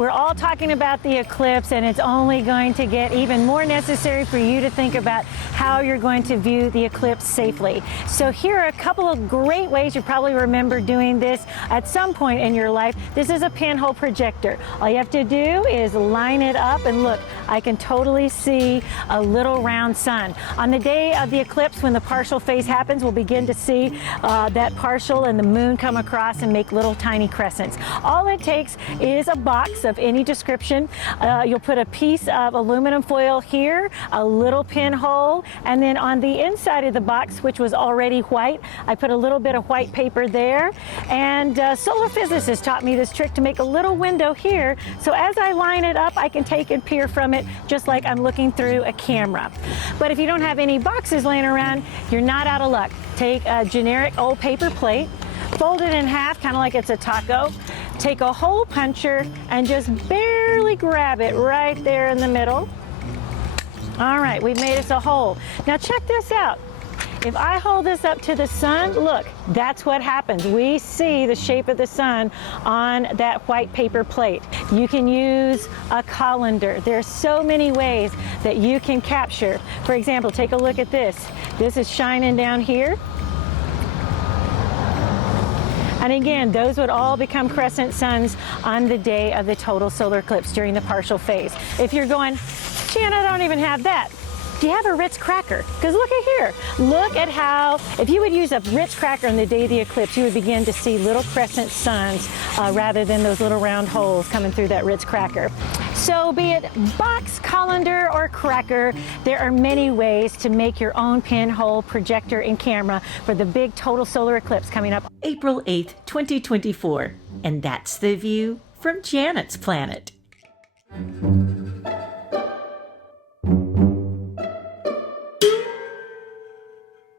We're all talking about the eclipse, and it's only going to get even more necessary for you to think about how you're going to view the eclipse safely. So here are a couple of great ways. You probably remember doing this at some point in your life. This is a pinhole projector. All you have to do is line it up, and look, I can totally see a little round sun. On the day of the eclipse, when the partial phase happens, we'll begin to see that partial and the moon come across and make little tiny crescents. All it takes is a box of any description. You'll put a piece of aluminum foil here, a little pinhole, and then on the inside of the box, which was already white, I put a little bit of white paper there. And solar physicists taught me this trick to make a little window here, so as I line it up, I can take and peer from it just like I'm looking through a camera. But if you don't have any boxes laying around, you're not out of luck. Take a generic old paper plate, fold it in half, kind of like it's a taco. Take a hole puncher and just barely grab it right there in the middle. All right, we've made us a hole. Now check this out. If I hold this up to the sun, look, that's what happens. We see the shape of the sun on that white paper plate. You can use a colander. There are so many ways that you can capture. For example, take a look at this. This is shining down here. And again, those would all become crescent suns on the day of the total solar eclipse during the partial phase. If you're going, Jan, I don't even have that. Do you have a Ritz cracker? Because look at here. Look at how, if you would use a Ritz cracker on the day of the eclipse, you would begin to see little crescent suns rather than those little round holes coming through that Ritz cracker. So be it box, colander, or cracker, there are many ways to make your own pinhole, projector, and camera for the big total solar eclipse coming up April 8th, 2024. And that's the view from Janet's planet.